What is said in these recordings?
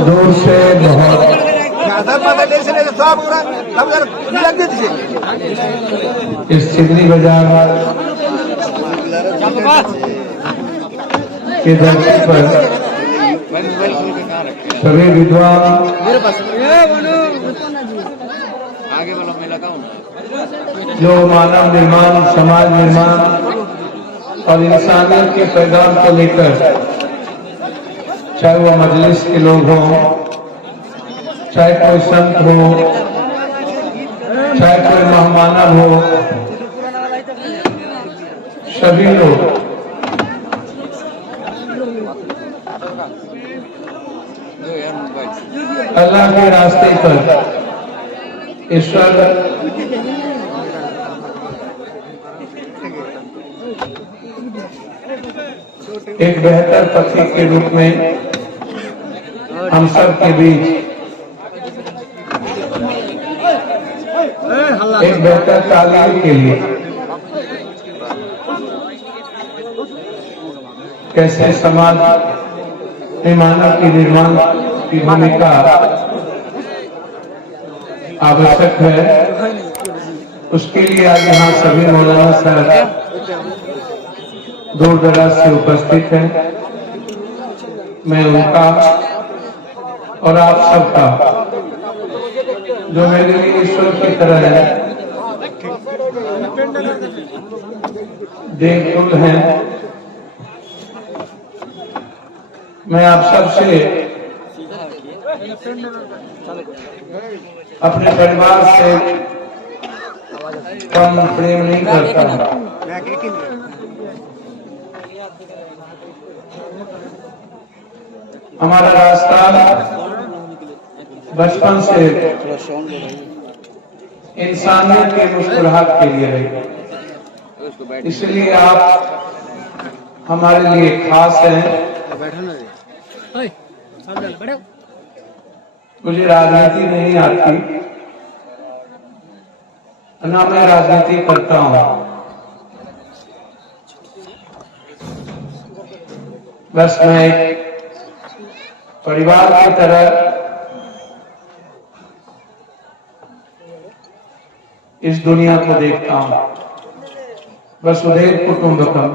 दूर से बहुत इस सिगरी बाजार के दर्शन पर सभी विद्वान जो मानव निर्माण, समाज निर्माण और इंसानियत के पैगाम को लेकर, चाहे वो मजलिस के लोग हों, चाहे कोई संत हो, चाहे कोई महामानव हो, सभी लोग अल्लाह के रास्ते पर ईश्वर एक बेहतर पथी के रूप में हम सब के बीच एक बेहतर तालीम के लिए कैसे समाज में मानव की निर्माण की भूमिका आवश्यक है, उसके लिए आज यहाँ सभी मौलाना साहब दूर दराज से उपस्थित हैं। मैं उनका और आप सबका, जो मेरे लिए ईश्वर की तरह है, देखुल हैं, मैं आप सबसे अपने परिवार से कम प्रेम नहीं करता। हमारा रास्ता बचपन से इंसानियत की मुस्कुराहट के लिए है, इसलिए आप हमारे लिए खास हैं। मुझे राजनीति नहीं आती, ना मैं राजनीति करता हूं, बस मैं एक परिवार की तरह इस दुनिया को देखता हूं। वसुधैव कुटुंबकम,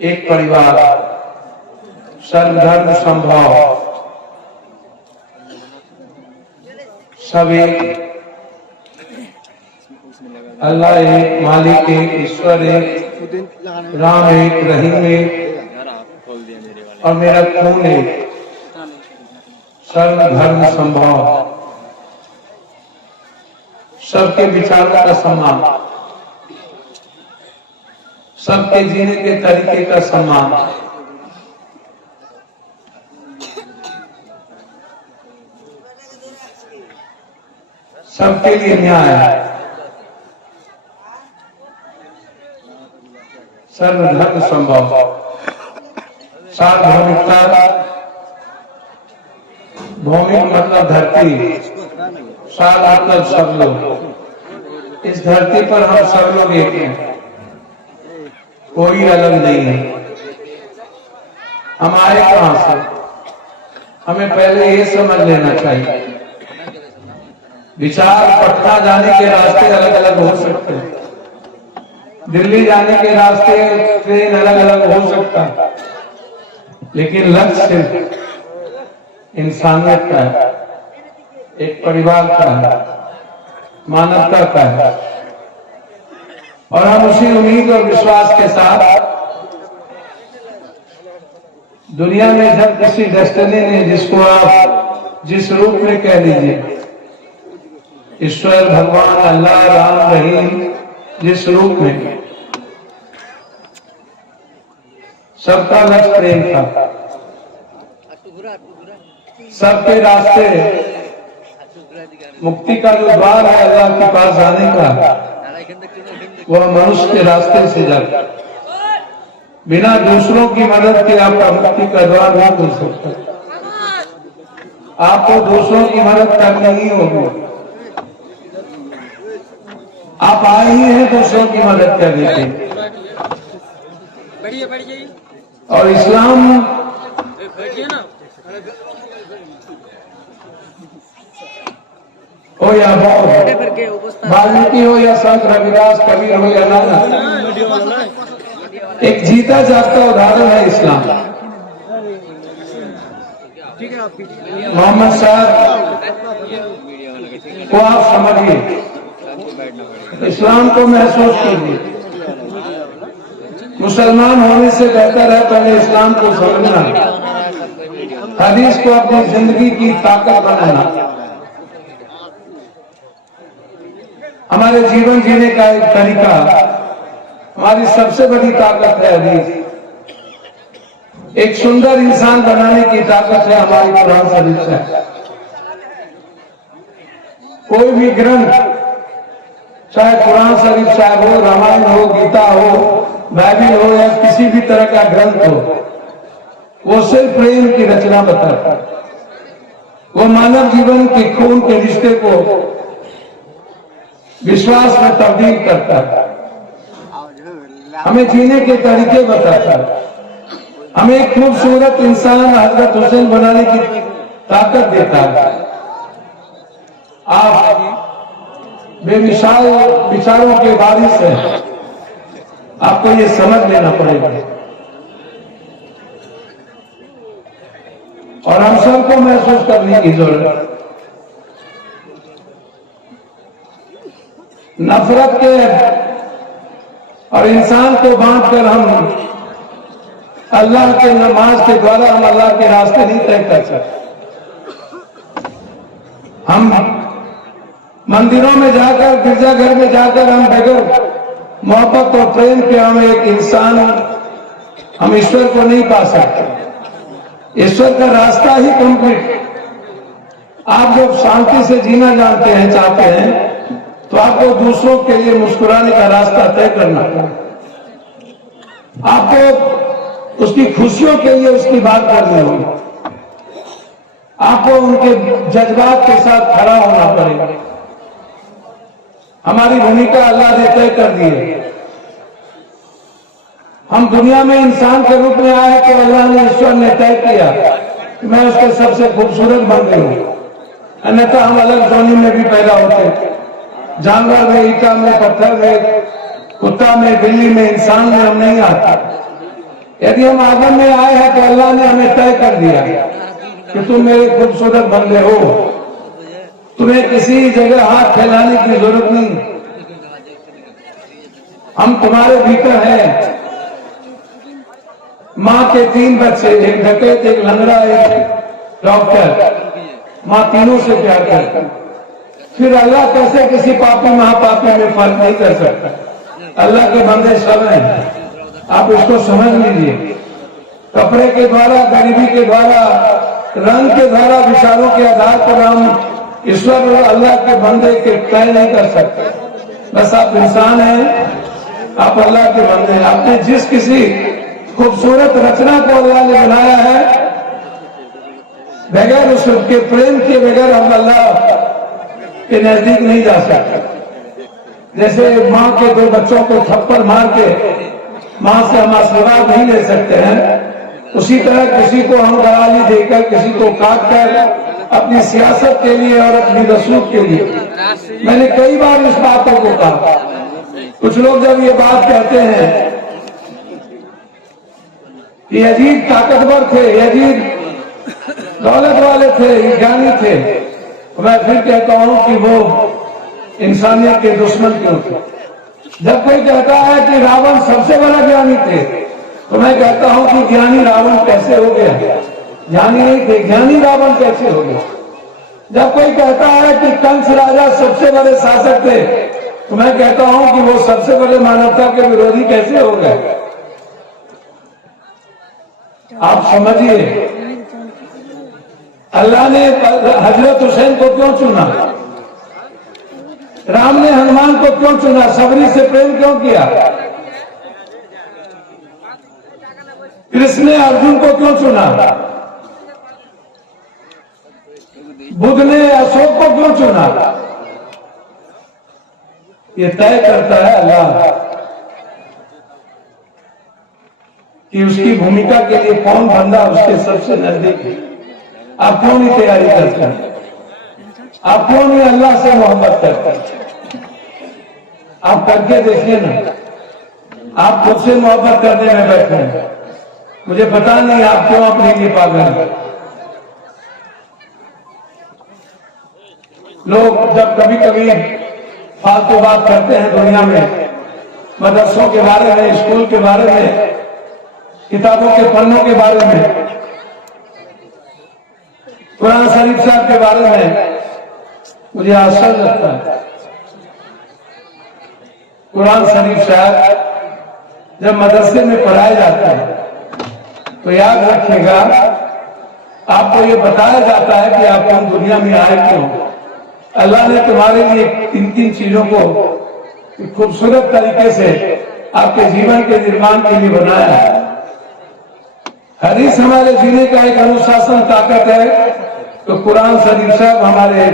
एक परिवार, सर्वधर्म समभाव, सब एक, अल्लाह एक, मालिक एक, ईश्वर एक, राम एक, रहीम एक और मेरा खून एक, सर्वधर्म समभाव, सबके विचारों का सम्मान, सबके जीने के तरीके का सम्मान, सबके लिए न्याय, सर्वधर्म संभव, सार्वभौमिकता। भौमिक मतलब धरती, सार मतलब सब लोग। इस धरती पर हम सब लोग एक हैं, कोई अलग नहीं है। हम आए कहां से, हमें पहले ये समझ लेना चाहिए। विचार पटना जाने के रास्ते अलग अलग हो सकते हैं, दिल्ली जाने के रास्ते ट्रेन अलग अलग हो सकता है, लेकिन लक्ष्य सिर्फ इंसानियत का है, एक परिवार का है, मानवता का है। और हम उसी उम्मीद और विश्वास के साथ दुनिया में जब किसी डेस्टिनी ने, जिसको आप जिस रूप में कह लीजिए, ईश्वर, भगवान, अल्लाह, राम, रहीम, जिस रूप में, सबका लक्ष्य प्रेम था। सबके रास्ते मुक्ति का जो द्वार है अल्लाह के पास जाने का, वह मनुष्य के रास्ते से जाता। बिना दूसरों की मदद के आपका मुक्ति का द्वार नहीं खुल सकता। आपको दूसरों की मदद करनी ही होगी। आप आए ही हैं दूसरों की मदद करने के, और इस्लाम हो या बौद्ध, वाल्मीकि हो या संत रविदास, कबीर हो या नानक, एक जीता जागता उदाहरण है इस्लाम। मोहम्मद साहब को आप समझिए, इस्लाम को महसूस कीजिए। मुसलमान होने से बेहतर है पहले इस्लाम को समझना, हदीस को अपनी जिंदगी की ताकत बनाना। हमारे जीवन जीने का एक तरीका, हमारी सबसे बड़ी ताकत है हदीस। एक सुंदर इंसान बनाने की ताकत है हमारी कुरान शरीफ से। कोई भी ग्रंथ, चाहे कुरान शरीफ चाहे हो, रामायण हो, गीता हो, बाइबिल हो या किसी भी तरह का ग्रंथ हो, वो सिर्फ प्रेम की रचना बताता है। वो मानव जीवन के खून के रिश्ते को विश्वास में तब्दील करता है, हमें जीने के तरीके बताता है, हमें एक खूबसूरत इंसान हजरत हुसैन बनाने की ताकत देता है। आप बेमिसाल विचारों के वारिस हैं, आपको ये समझ लेना पड़ेगा। और हम सबको महसूस करने की जरूरत है। नफरत के और इंसान को बांटकर हम अल्लाह के नमाज के द्वारा हम अल्लाह के रास्ते नहीं तय कर सकते। हम मंदिरों में जाकर, गिरजाघर में जाकर हम बगैर मोहब्बत और प्रेम के हम एक इंसान, हम ईश्वर को नहीं पा सकते। ईश्वर का रास्ता ही कंप्लीट। आप जब शांति से जीना जानते हैं, चाहते हैं, तो आपको दूसरों के लिए मुस्कुराने का रास्ता तय करना है। आपको उसकी खुशियों के लिए उसकी बात करनी होगी, आपको उनके जज्बात के साथ खड़ा होना पड़ेगा। हमारी भूमिका अल्लाह ने तय कर दी है। हम दुनिया में इंसान के रूप में आए तो अल्लाह ने, ईश्वर ने तय किया कि मैं उसके सबसे खूबसूरत बन गई हूं। अन्यथा हम अलग जोनी में भी पैदा होते, जानवर में, ईटा में, पत्थर में, कुत्ता में, बिल्ली में, इंसान में हम नहीं आते। यदि हम आदम में आए हैं तो अल्लाह ने हमें तय कर दिया कि तुम मेरे खूबसूरत बंदे हो, तुम्हें किसी जगह हाथ फैलाने की जरूरत नहीं, हम तुम्हारे भीतर हैं। माँ के 3 बच्चे, एक डकैत, एक लंगड़ा, एक डॉक्टर, माँ तीनों से प्यार करती। फिर अल्लाह कैसे किसी पापी महापापी में फर्क नहीं कर सकता। अल्लाह के बंदे सब हैं, आप इसको समझ लीजिए। कपड़े के द्वारा, गरीबी के द्वारा, रंग के द्वारा, विचारों के आधार पर हम ईश्वर और अल्लाह के बंदे के तय नहीं कर सकते। बस आप इंसान हैं, आप अल्लाह के बंदे हैं। आपने जिस किसी खूबसूरत रचना को अल्लाह ने बनाया है, बगैर उसके प्रेम के बगैर हम अल्लाह के नजदीक नहीं जा सकते। जैसे माँ के 2 बच्चों को थप्पड़ मार के माँ से हम आशीर्वाद नहीं ले सकते हैं, उसी तरह किसी को हम गाली देकर, किसी को काट कर, अपनी सियासत के लिए और अपनी रसूख के लिए। मैंने कई बार इस बातों को कहा। कुछ लोग जब ये बात कहते हैं कि यजीद ताकतवर थे, यजीद दौलत वाले थे, ज्ञानी थे, तो मैं फिर कहता हूं कि वो इंसानियत के दुश्मन क्यों थे। जब कोई कहता है कि रावण सबसे बड़ा ज्ञानी थे, तो मैं कहता हूं कि ज्ञानी रावण कैसे हो गया? ज्ञानी नहीं थे, ज्ञानी रावण कैसे हो गया? जब कोई कहता है कि कंस राजा सबसे बड़े शासक थे, तो मैं कहता हूं कि वो सबसे बड़े मानवता के विरोधी कैसे हो गए? आप समझिए, अल्लाह ने हजरत हुसैन को क्यों चुना? राम ने हनुमान को क्यों चुना? सबरी से प्रेम क्यों किया? कृष्ण ने अर्जुन को क्यों चुना? बुद्ध ने अशोक को क्यों चुना? ये तय करता है अल्लाह। कि उसकी भूमिका के लिए कौन बंदा उसके सबसे नजदीक है। आप क्यों नहीं तैयारी करते? आप क्यों नहीं अल्लाह से मोहब्बत करते? आप करके देखिए ना। आप खुद से मोहब्बत करने में बैठे हैं। मुझे पता नहीं आप क्यों अपने लिए पागल हैं। लोग जब कभी कभी फालतू बात करते हैं दुनिया में, मदरसों के बारे में, स्कूल के बारे में, किताबों के पन्नों के बारे में, कुरान शरीफ साहब के बारे में, मुझे आश्चर्य लगता है। कुरान शरीफ साहब जब मदरसे में पढ़ाए जाते हैं तो याद रखिएगा, आपको ये बताया जाता है कि आप हम दुनिया में आए क्यों। अल्लाह ने तुम्हारे लिए तीन तीन चीजों को खूबसूरत तरीके से आपके जीवन के निर्माण के लिए बनाया है। हदीस हमारे जीने का एक अनुशासन ताकत है, तो कुरान शरीफ साहब हमारे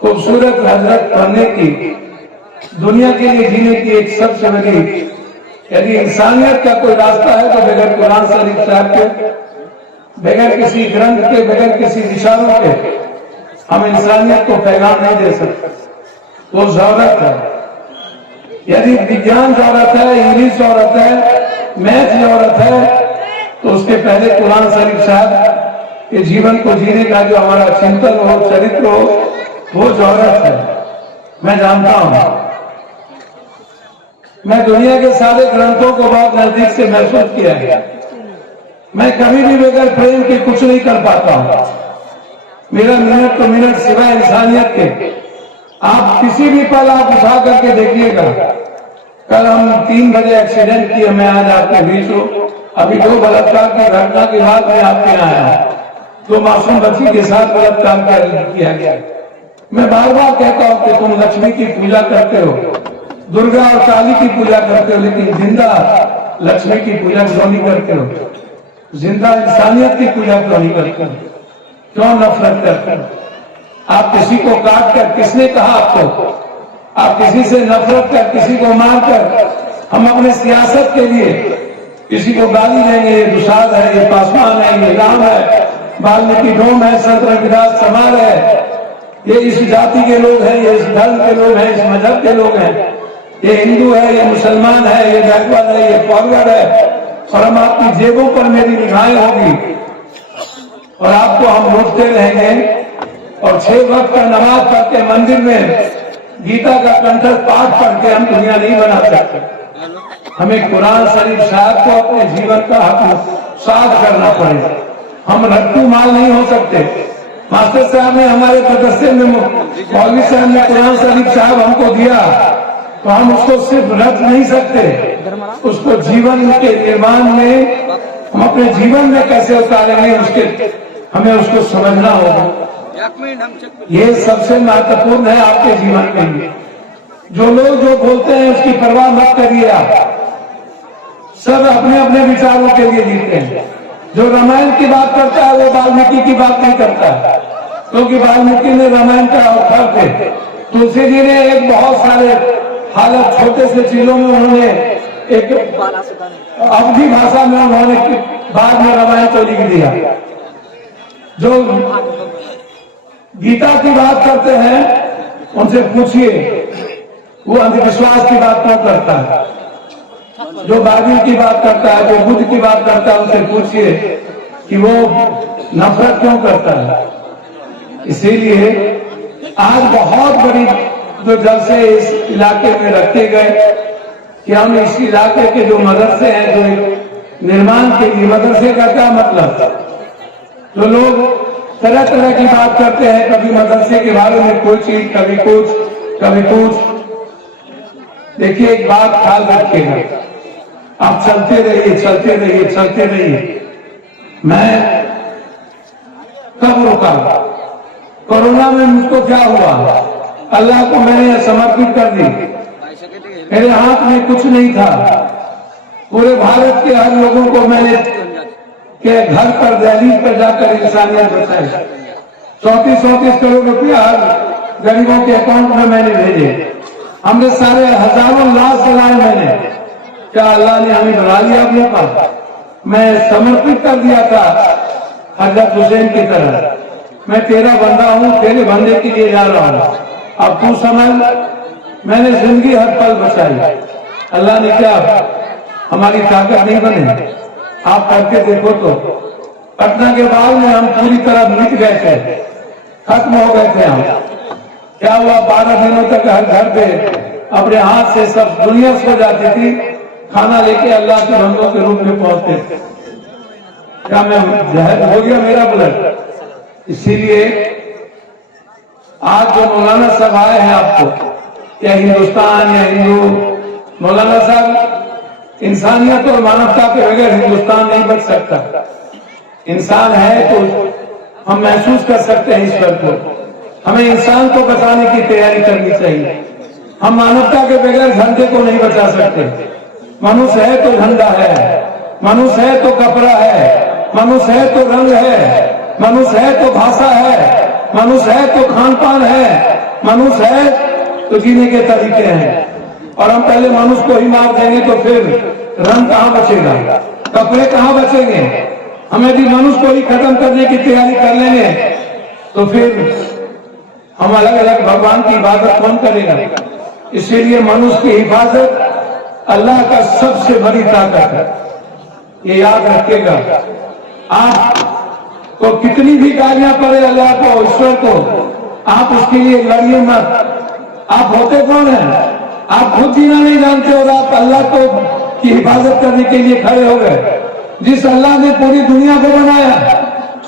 खूबसूरत हजरत पढ़ने की, दुनिया के लिए जीने की एक सबसे बड़ी, यदि इंसानियत का कोई रास्ता है तो बगैर कुरान शरीफ साहब के, बगैर किसी ग्रंथ के, बगैर किसी विचारों के हम इंसानियत को पैगाम नहीं दे सकते। वो जरूरत है। यदि विज्ञान जरूरत है, इंग्लिश जरूरत है, मैथ जरूरत है, तो उसके पहले कुरान शरीफ साहब के जीवन को जीने का जो हमारा चिंतन हो, चरित्र हो, वो जरूरत है। मैं जानता हूं, मैं दुनिया के सारे ग्रंथों को बहुत नजदीक से महसूस किया है। मैं कभी भी बगैर प्रेम के कुछ नहीं कर पाता हूं। मेरा मिनट तो मिनट सिवाय इंसानियत के। आप किसी भी पल आप उठा करके देखिएगा। कल हम 3 बजे एक्सीडेंट किए, मैं आज आपके बीच हूं। अभी 2 बलात्कार की घटना के बाद मैं आपके यहाँ आया। 2 मासूम बच्ची के साथ बलात्कार किया गया। मैं बार बार कहता हूं कि तुम लक्ष्मी की पूजा करते हो, दुर्गा और काली की पूजा करते हो, लेकिन जिंदा लक्ष्मी की पूजा क्यों नहीं करते हो? जिंदा इंसानियत की पूजा क्यों नहीं करते हो? क्यों नफरत करते हो? आप किसी को काट कर, किसने कहा आपको? आप किसी से नफरत कर, किसी को मारकर, हम अपने सियासत के लिए किसी को गाली देंगे, ये दुसाध है, ये पासवान है, ये राम है, वाल्मीकि डोम है, संत रविदास समार है, ये इस जाति के लोग हैं, ये इस धर्म के लोग हैं, इस मजहब के लोग हैं, ये हिंदू है, ये मुसलमान है, ये बैकवर्ड है, ये फॉरवर्ड है, और हम आपकी जेबों पर मेरी निगाहें होगी और आपको हम लूटते रहेंगे। और 6 वक्त का नमाज पढ़ के मंदिर में गीता का कंठस्थ पाठ पढ़ के हम दुनिया नहीं बना सकते। हमें कुरान शरीफ साहब को अपने जीवन का हक साध करना पड़ेगा। हम रट्टू माल नहीं हो सकते। मास्टर साहब ने हमारे मदरसे में, मौलवी साहब ने कुरान शरीफ साहब हमको दिया, तो हम उसको सिर्फ रट नहीं सकते, उसको जीवन के निर्माण में हम अपने जीवन में कैसे उतारेंगे, उसके हमें उसको समझना होगा। ये सबसे महत्वपूर्ण है आपके जीवन के लिए। जो लोग जो बोलते हैं उसकी परवाह मत करिए। आप सब अपने अपने विचारों के लिए जीते हैं। जो रामायण की बात करता है वो वाल्मीकि की बात नहीं करता है, क्योंकि वाल्मीकि ने रामायण का अवतार थे। तुलसी जी ने एक बहुत सारे हालत छोटे से चीजों में उन्होंने एक अवधि भाषा में उन्होंने बाद में रामायण को लिख दिया। जो गीता की बात करते हैं उनसे पूछिए वो अंधविश्वास की बात क्यों करता है। जो बाइबिल की बात करता है, जो बुद्ध की बात करता है, उनसे पूछिए कि वो नफरत क्यों करता है। इसीलिए आज बहुत बड़ी जो जलसे इस इलाके में रखे गए कि हम इस इलाके के जो मदरसे हैं, जो निर्माण के लिए, मदरसे का क्या मतलब, जो लोग तरह तरह की बात करते हैं, कभी मदरसे के बारे में कोई चीज, कभी कुछ, कभी कुछ। देखिए एक बात ख्याल रखिएगा, आप चलते रहिए, चलते रहिए, चलते रहिए। मैं कब रुका? कोरोना में मुझको क्या हुआ? अल्लाह को मैंने समर्पित कर दी। मेरे हाथ में कुछ नहीं था। पूरे भारत के हर लोगों को मैंने के घर पर, दहलीज पर जाकर इंसानियत बचाई। 34-34 करोड़ रुपया हर गरीबों के अकाउंट में मैंने भेजे। हमने सारे हजारों लाश जलाए मैंने। क्या अल्लाह ने हमें बना लिया अपने पास? मैं समर्पित कर दिया था हजरत हुसैन की तरह, मैं तेरा बंदा हूँ, तेरे बंदे के लिए जा रहा हूँ, अब तू समझ। मैंने जिंदगी हर पल बचाई। अल्लाह ने क्या हमारी ताकत नहीं बने? आप करके देखो तो। पटना के बाद में हम पूरी तरह मिट गए थे, खत्म हो गए थे हम। क्या हुआ, 12 दिनों तक हर घर पे अपने हाथ से सब दुनिया सो जाती थी, खाना लेके अल्लाह के बंदों के रूप में पहुंचते थे। क्या मैं जहर हो गया मेरा ब्लड? इसीलिए आज जो मौलाना साहब आए हैं आपको, या हिंदुस्तान या हिंदू, मौलाना साहब इंसानियत और मानवता के बगैर हिंदुस्तान नहीं बच सकता। इंसान है तो हम महसूस कर सकते हैं ईश्वर को। हमें इंसान को बचाने की तैयारी करनी चाहिए। हम मानवता के बगैर झंडे को नहीं बचा सकते। मनुष्य है तो झंडा है, मनुष्य है तो कपड़ा है, मनुष्य है तो रंग है, मनुष्य है तो भाषा है, मनुष्य है तो खान पान है, मनुष्य है तो जीने के तरीके हैं। और हम पहले मनुष्य को ही मार देंगे तो फिर रंग कहाँ बचेगा, कपड़े कहाँ बचेंगे? हमें भी मनुष्य को ही खत्म करने की तैयारी कर लेंगे तो फिर हम अलग अलग भगवान की इबादत कौन करेगा? इसीलिए मनुष्य की हिफाजत अल्लाह का सबसे बड़ी ताकत है, ये याद रखिएगा। आप तो कितनी भी गालियां पड़े अल्लाह को, ईश्वर को, आप उसके लिए लड़िए मत। आप होते कौन हैं? आप खुद जीना नहीं जानते और आप अल्लाह को की हिफाजत करने के लिए खड़े हो गए। जिस अल्लाह ने पूरी दुनिया को बनाया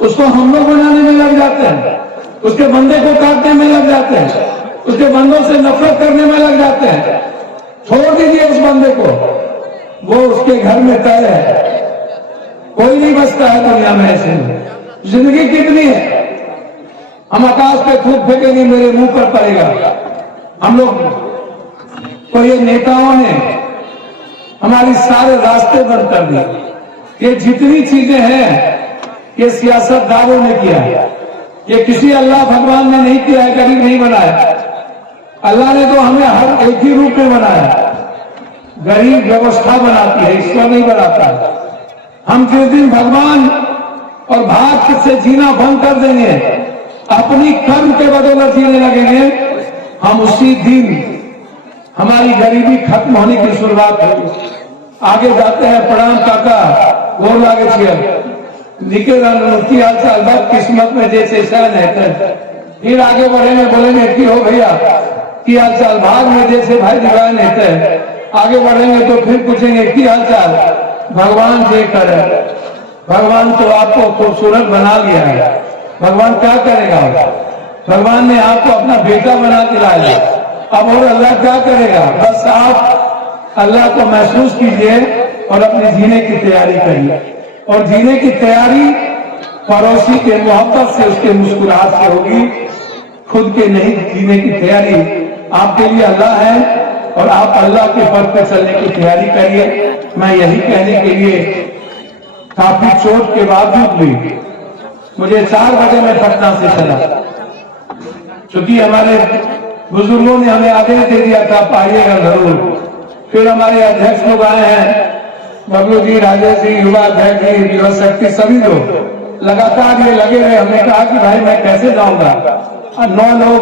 उसको हम लोग बनाने में लग जाते हैं, उसके बंदे को काटने में लग जाते हैं, उसके बंदों से नफरत करने में लग जाते हैं। छोड़ दीजिए उस बंदे को, वो उसके घर में तय है। कोई नहीं बचता है दुनिया में ऐसे। जिंदगी कितनी है? हम आकाश पे थूक फेंकेंगे मेरे मुंह पर पड़ेगा। हम लोग को ये नेताओं ने हमारी सारे रास्ते बंद कर दिए। ये जितनी चीजें हैं ये सियासतदारों ने किया है, ये किसी अल्लाह भगवान ने नहीं किया है, गरीब नहीं बनाया। अल्लाह ने तो हमें हर एक ही रूप में बनाया। गरीब व्यवस्था बनाती है, ईश्वर नहीं बनाता। हम जिस दिन भगवान और भाग्य से जीना बंद कर देंगे, अपनी कर्म के बदौलत जीने लगेंगे, हम उसी दिन हमारी गरीबी खत्म होने की शुरुआत होगी। आगे जाते हैं। प्रणाम काका, गोर लागे छिए, निकेला नृत्य हालचाल बात किस्मत में जैसे शान है। फिर आगे बढ़ेंगे, बोलेंगे की हो भैया की हालचाल, भाग में जैसे भाई दीवान है। आगे बढ़ेंगे तो फिर पूछेंगे की हालचाल, भगवान जे करे। भगवान तो आपको खूबसूरत बना लिया है, भगवान क्या करेगा? भगवान ने आपको अपना बेटा बना के लाया, अब और अल्लाह क्या करेगा? बस आप अल्लाह को महसूस कीजिए और अपने जीने की तैयारी करिए। और जीने की तैयारी पड़ोसी के मोहब्बत से, उसके मुस्कुराहट से होगी, खुद के नहीं। जीने की तैयारी आपके लिए अल्लाह है और आप अल्लाह के पथ पर चलने की तैयारी करिए। मैं यही कहने के लिए, काफी चोट के बावजूद भी मुझे 4 बजे में पटना से चला, क्योंकि हमारे बुजुर्गों ने हमें आदेश दे दिया था पाइएगा जरूर। फिर हमारे अध्यक्ष लोग आए हैं, बबलू जी, राजेश जी, युवा अध्यक्ष जी, युवा शक्ति, सभी लोग लगातार ये लगे रहे। हमने कहा कि भाई मैं कैसे जाऊंगा? 9 लोग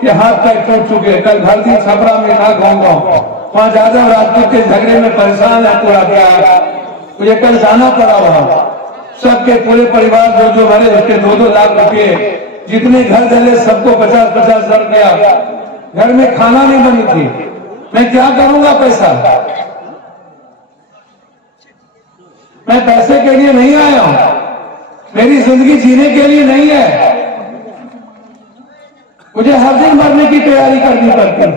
के हाथ पैर टूट चुके। कल भरती छपरा में था, गाँव वहां जादव राजपूत के झगड़े में परेशान है पूरा। क्या मुझे कल जाना पड़ा वहां। सबके पूरे परिवार जो भरे उसके 2-2 लाख रुपये, जितने घर जले सबको 50-50 हजार गया। घर में खाना नहीं बनी थी। मैं क्या करूंगा पैसा? मैं पैसे के लिए नहीं आया हूं, मेरी जिंदगी जीने के लिए नहीं है। मुझे हर दिन मरने की तैयारी करनी पड़ती है।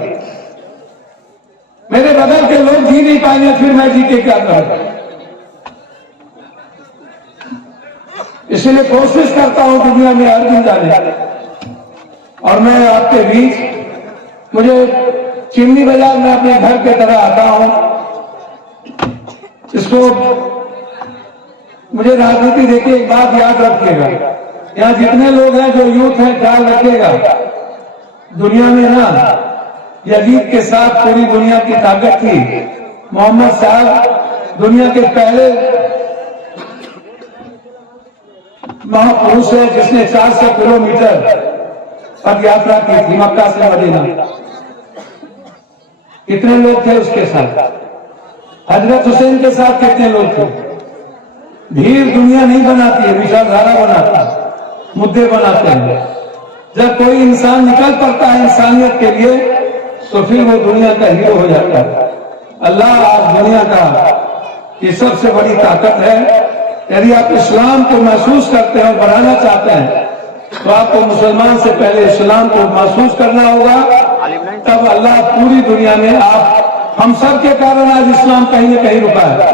मेरे बगल के लोग जी नहीं पाएंगे, फिर मैं जी के क्या करूंगा? इसलिए कोशिश करता हूं दुनिया में हर दिन जाने। और मैं आपके बीच, मुझे चिमनी बाजार में अपने घर के तरह आता हूं। इसको मुझे राजनीति देखिए, एक बात याद रखिएगा, यहाँ जितने लोग हैं जो यूथ हैं, ख्याल रखिएगा। दुनिया में ना यजीद के साथ पूरी दुनिया की ताकत थी। मोहम्मद साहब दुनिया के पहले महापुरुष है जिसने 400 किलोमीटर पद यात्रा की थी मक्का से मदीना। कितने लोग थे उसके साथ? हजरत हुसैन के साथ कितने लोग थे? भीड़ दुनिया नहीं बनाती है, विचारधारा बनाता है, मुद्दे बनाते हैं। जब कोई इंसान निकल पड़ता है इंसानियत के लिए तो फिर वो दुनिया का हीरो हो जाता है। अल्लाह आज दुनिया का ये सबसे बड़ी ताकत है। यदि आप इस्लाम को महसूस करते हैं और बढ़ाना चाहते हैं तो आपको मुसलमान से पहले इस्लाम को महसूस करना होगा, तब अल्लाह पूरी दुनिया में आप हम सब के कारण आज इस्लाम कहीं न कहीं रुका है,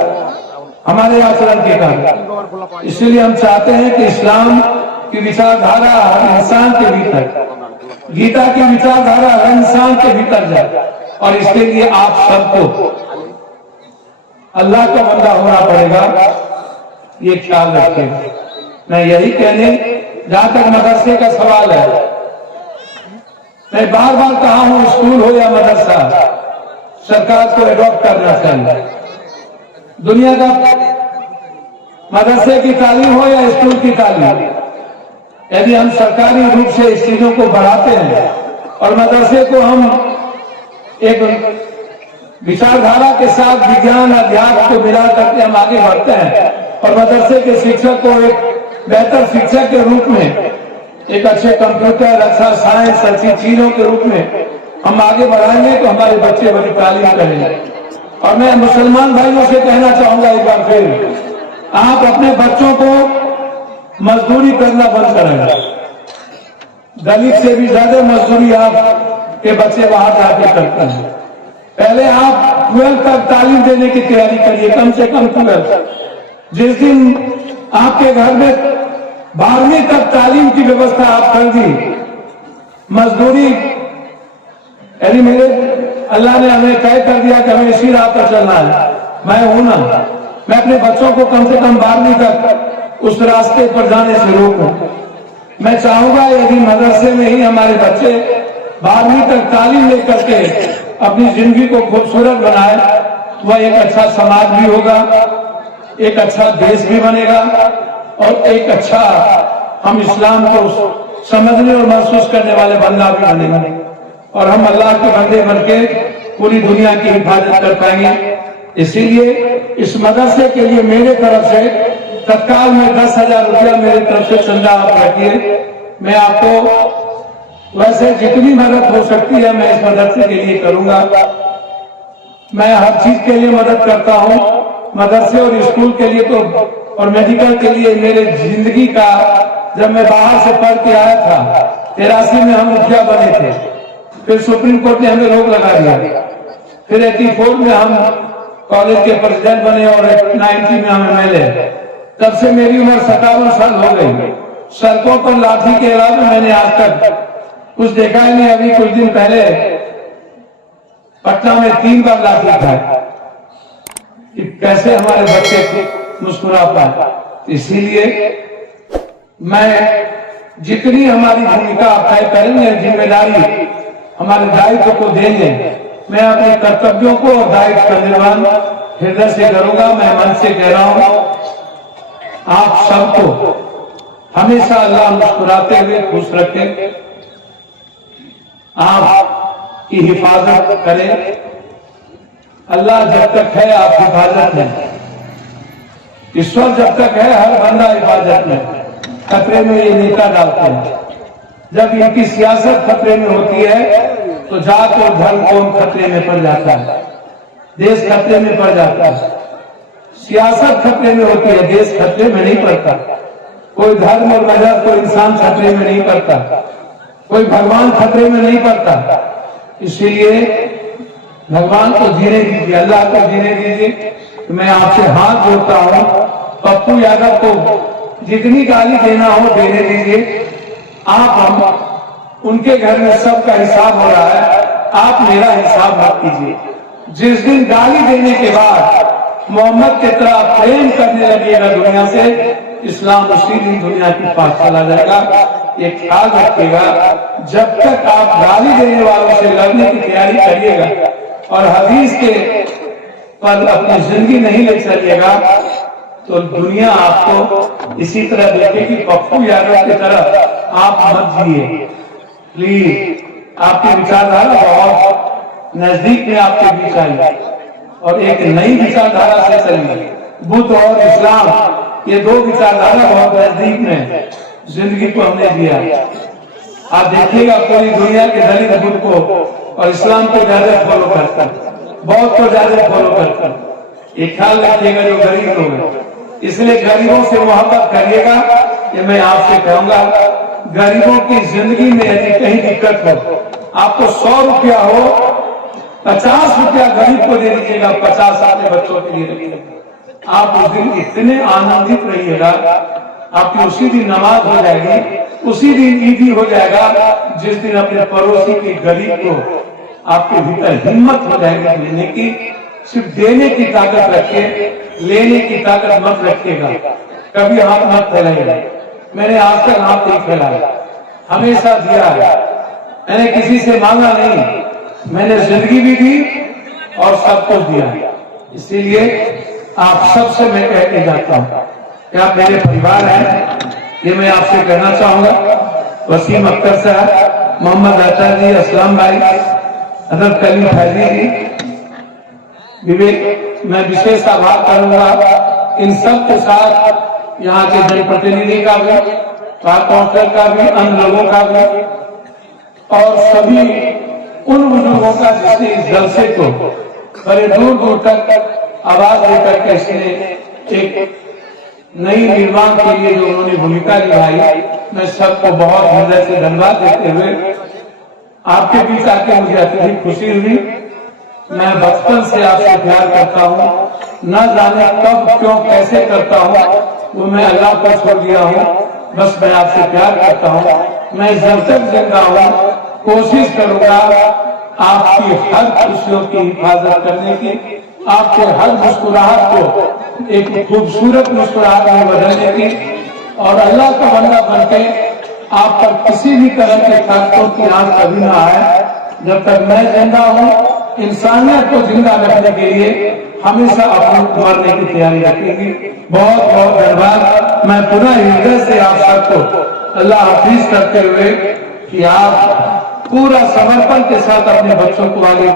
हमारे आचरण के कारण। इसलिए हम चाहते हैं कि इस्लाम की विचारधारा हर इंसान के भीतर, गीता की विचारधारा हर इंसान के भीतर जाए, और इसके लिए आप सबको अल्लाह का बंदा होना पड़ेगा, ये ख्याल रखें। मैं यही कहने, जहां तक मदरसे का सवाल है, मैं बार बार कहा हूं स्कूल हो या मदरसा सरकार को एडॉप्ट करना चाहिए। दुनिया का मदरसे की तालीम हो या स्कूल की तालीम, यदि हम सरकारी रूप से इस चीजों को बढ़ाते हैं और मदरसे को हम एक विचारधारा के साथ विज्ञान अध्यात्म को मिला करके हम आगे बढ़ते हैं और मदरसे के शिक्षक को एक बेहतर शिक्षक के रूप में, एक अच्छे कंप्यूटर, अच्छा साइंस, अच्छी चीजों के रूप में हम आगे बढ़ाएंगे तो हमारे बच्चे बड़ी तालीम करेंगे। और मैं मुसलमान भाइयों से कहना चाहूंगा एक बार फिर, आप अपने बच्चों को मजदूरी करना बंद करेंगे। दलित से भी ज्यादा मजदूरी आप के बच्चे बाहर जाके करते हैं। पहले आप 12 तक तालीम देने की तैयारी करिए, कम से कम 12। जिस दिन आपके घर में 12वीं तक तालीम की व्यवस्था आप कर दी, मजदूरी यदि मेरे अल्लाह ने हमें तय कर दिया कि हमें इसी राह पर चलना है, मैं हूं ना, मैं अपने बच्चों को कम से कम 12वीं तक उस रास्ते पर जाने से रोकूं। मैं चाहूंगा यदि मदरसे में ही हमारे बच्चे 12वीं तक तालीम लेकर के अपनी जिंदगी को खूबसूरत बनाए, वह एक अच्छा समाज भी होगा, एक अच्छा देश भी बनेगा और एक अच्छा हम इस्लाम को समझने और महसूस करने वाले बंदा भी बनेंगे और हम अल्लाह के बंदे बनके पूरी दुनिया की हिफाजत कर पाएंगे। इसीलिए इस मदरसे के लिए मेरे तरफ से तत्काल में 10,000 रुपया मेरे तरफ से चंदा आप रखिए। मैं आपको वैसे जितनी मदद हो सकती है मैं इस मदरसे के लिए करूंगा। मैं हर चीज के लिए मदद करता हूं, मदरसे और स्कूल के लिए तो और मेडिकल के लिए। मेरे जिंदगी का जब मैं बाहर से पढ़ के आया था 83 में हम मुखिया बने थे, फिर सुप्रीम कोर्ट ने हमें रोक लगा दिया, फिर 84 में हम कॉलेज के प्रेसिडेंट बने और 90 में हम MLA। तब से मेरी उम्र 57 साल हो गई। सड़कों पर लाठी के अलावा मैंने आज तक कुछ देखा ही नहीं। अभी कुछ दिन पहले पटना में 3 बार लाठी खाए कि कैसे हमारे बच्चे मुस्कुरा पाए। इसीलिए मैं जितनी हमारी भूमिका तय करेंगे, जिम्मेदारी हमारे दायित्व को देंगे, मैं अपने कर्तव्यों को और दायित्व का निर्वहन हृदय से करूंगा। मैं मन से कह रहा हूं आप सबको हमेशा अल्लाह मुस्कुराते हुए खुश रखे, आप की हिफाजत करें। अल्लाह जब तक है आप हिफाजत में, ईश्वर जब तक है हर बंदा हिफाजत में। खतरे में ये नेता डालते हैं, जब इनकी सियासत खतरे में होती है तो जात और धर्म कौम खतरे में पड़ जाता है, देश खतरे में पड़ जाता है। सियासत खतरे में होती है, देश खतरे में नहीं पड़ता। कोई धर्म और मजहब, कोई इंसान खतरे में नहीं पड़ता, कोई भगवान खतरे में नहीं पड़ता। इसीलिए भगवान को जीने दीजिए, अल्लाह को जीने दीजिए। तो मैं आपसे हाथ जोड़ता हूं, पप्पू यादव को जितनी गाली देना हो देने दीजिए। आप हम उनके घर में सबका हिसाब हो रहा है, आप मेरा हिसाब मत कीजिए। जिस दिन गाली देने के बाद मोहम्मद की तरह प्रेम करने लगेगा दुनिया से, इस्लाम उसी दिन दुनिया के पास चला जाएगा। ये ख्याल रखिएगा, जब तक आप गाली देने वालों से लड़ने की तैयारी करिएगा और हदीस के पर अपनी जिंदगी नहीं ले चलिएगा तो दुनिया आपको इसी तरह देखेगी। पप्पू यादव की तरह आप मत जिए प्लीज। आपकी विचारधारा बहुत नजदीक में आपके बीच आई और एक नई विचारधारा से चलिए। बुद्ध और इस्लाम ये दो विचारधारा बहुत नजदीक में जिंदगी को हमने दिया। आप देखिएगा पूरी दुनिया के दलित बुद्ध को और इस्लाम को ज्यादा फॉलो करता है, बहुत को ज्यादा फॉलो करता है। ये ख्याल रखिएगा जो गरीब लोग हैं, इसलिए गरीबों से मोहब्बत करिएगा। ये मैं आपसे कहूंगा, गरीबों की जिंदगी में यदि कहीं दिक्कत हो, आपको 100 रुपया हो, 50 रुपया गरीब को दे दीजिएगा, 50 अपने बच्चों के लिए रखिएगा। आप उस दिन इतने आनंदित रहिएगा, आपकी उसी दिन नमाज हो जाएगी, उसी दिन ईदी हो जाएगा जिस दिन अपने पड़ोसी के गरीब को आपके भीतर हिम्मत हो जाएगी देने की। सिर्फ देने की ताकत रखिए, लेने की ताकत मत रखिएगा। कभी हाथ मत फैलाइएगा। मैंने आज तक हाथ नहीं फैलाया, हमेशा दिया है। मैंने किसी से मांगा नहीं, मैंने जिंदगी भी दी और सब कुछ दिया। इसीलिए आप सबसे मैं कह के जाता हूँ कि आप मेरे परिवार हैं, ये मैं आपसे कहना चाहूंगा। वसीम अख्तर साहब, मोहम्मद आचार्य जी, असलम भाई, हजरत कलीम फैजी जी, विवेक, मैं विशेष आभार करूंगा इन सब के साथ यहाँ के जनप्रतिनिधि का भी, काउंसिलर का भी, अन्य लोगों का भी और सभी उन बुजुर्गों का जिसने इस जलसे को बड़े दूर दूर तक आवाज देकर के इसने एक नई निर्माण के लिए जो उन्होंने भूमिका निभाई। मैं सबको बहुत हृदय से धन्यवाद देते हुए आपके बीच आके मुझे अत्यधिक खुशी हुई। मैं बचपन से आपसे प्यार करता हूँ, न जाने कब क्यों कैसे करता हूँ वो मैं अल्लाह पर छोड़ दिया हूँ। बस मैं आपसे प्यार करता हूँ। मैं जब तक जिंदा हूँ कोशिश करूंगा आपकी हर खुशियों की हिफाजत करने की, आपके हर मुस्कुराहट को एक खूबसूरत मुस्कुराहट में बदलने की, और अल्लाह का बंदा बनके आप पर किसी भी तरह के ताकतों की आंच कभी ना आए। जब तक मैं जिंदा हूँ, इंसानियत को जिंदा रखने के लिए हमेशा अपने मरने की तैयारी रखेंगी। बहुत बहुत धन्यवाद। मैं पुनः हृदय से आप सबको अल्लाह हाफिज करते हुए कि आप पूरा समर्पण के साथ अपने बच्चों को आगे